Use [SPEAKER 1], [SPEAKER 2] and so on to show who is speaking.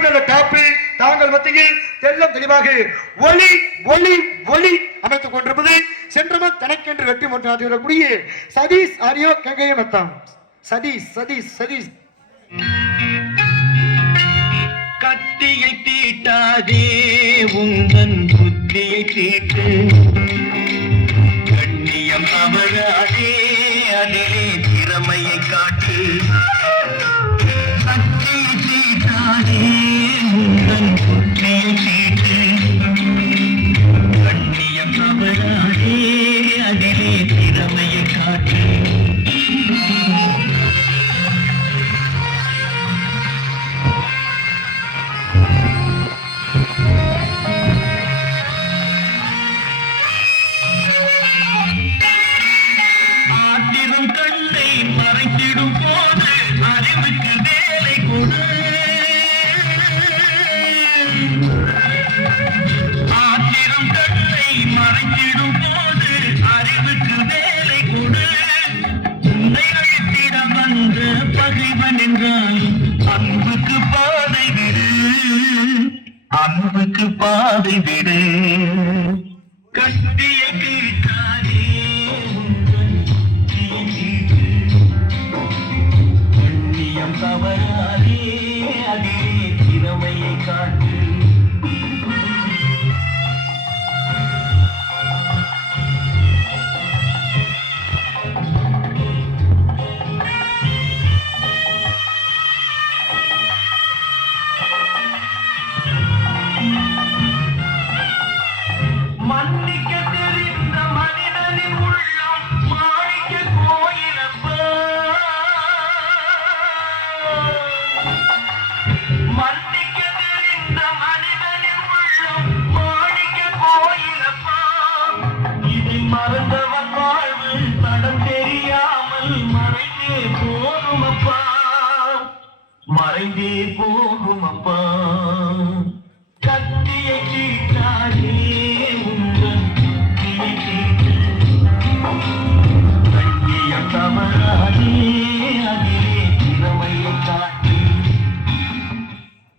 [SPEAKER 1] நல்ல டாப்பு தாங்கள் மத்தியில் தெல்லம் தெளிவாக ஒளி ஒளி ஒளி அமைத்துக் கொண்டிருப்பது சென்றவன் தனக்கென்று வெற்றி மற்றும் வரக்கூடிய சதீஷ் ஆரியோ கங்கைய மத்தாம். சதீஷ் சதீஷ் சதீஷ்.
[SPEAKER 2] கத்தியை தீட்டாதே உங்கள் புத்தியை தீட்டு. கண்ணியம் தவறாதே அதிலே திறமையை காட்டு. திறமையை காட்டு ஆத்திரும் கண்ணை மறைத்திடும் அன்புக்கு பாதை விடு. கட்டியக்கு மறைந்தே போகும் அப்பா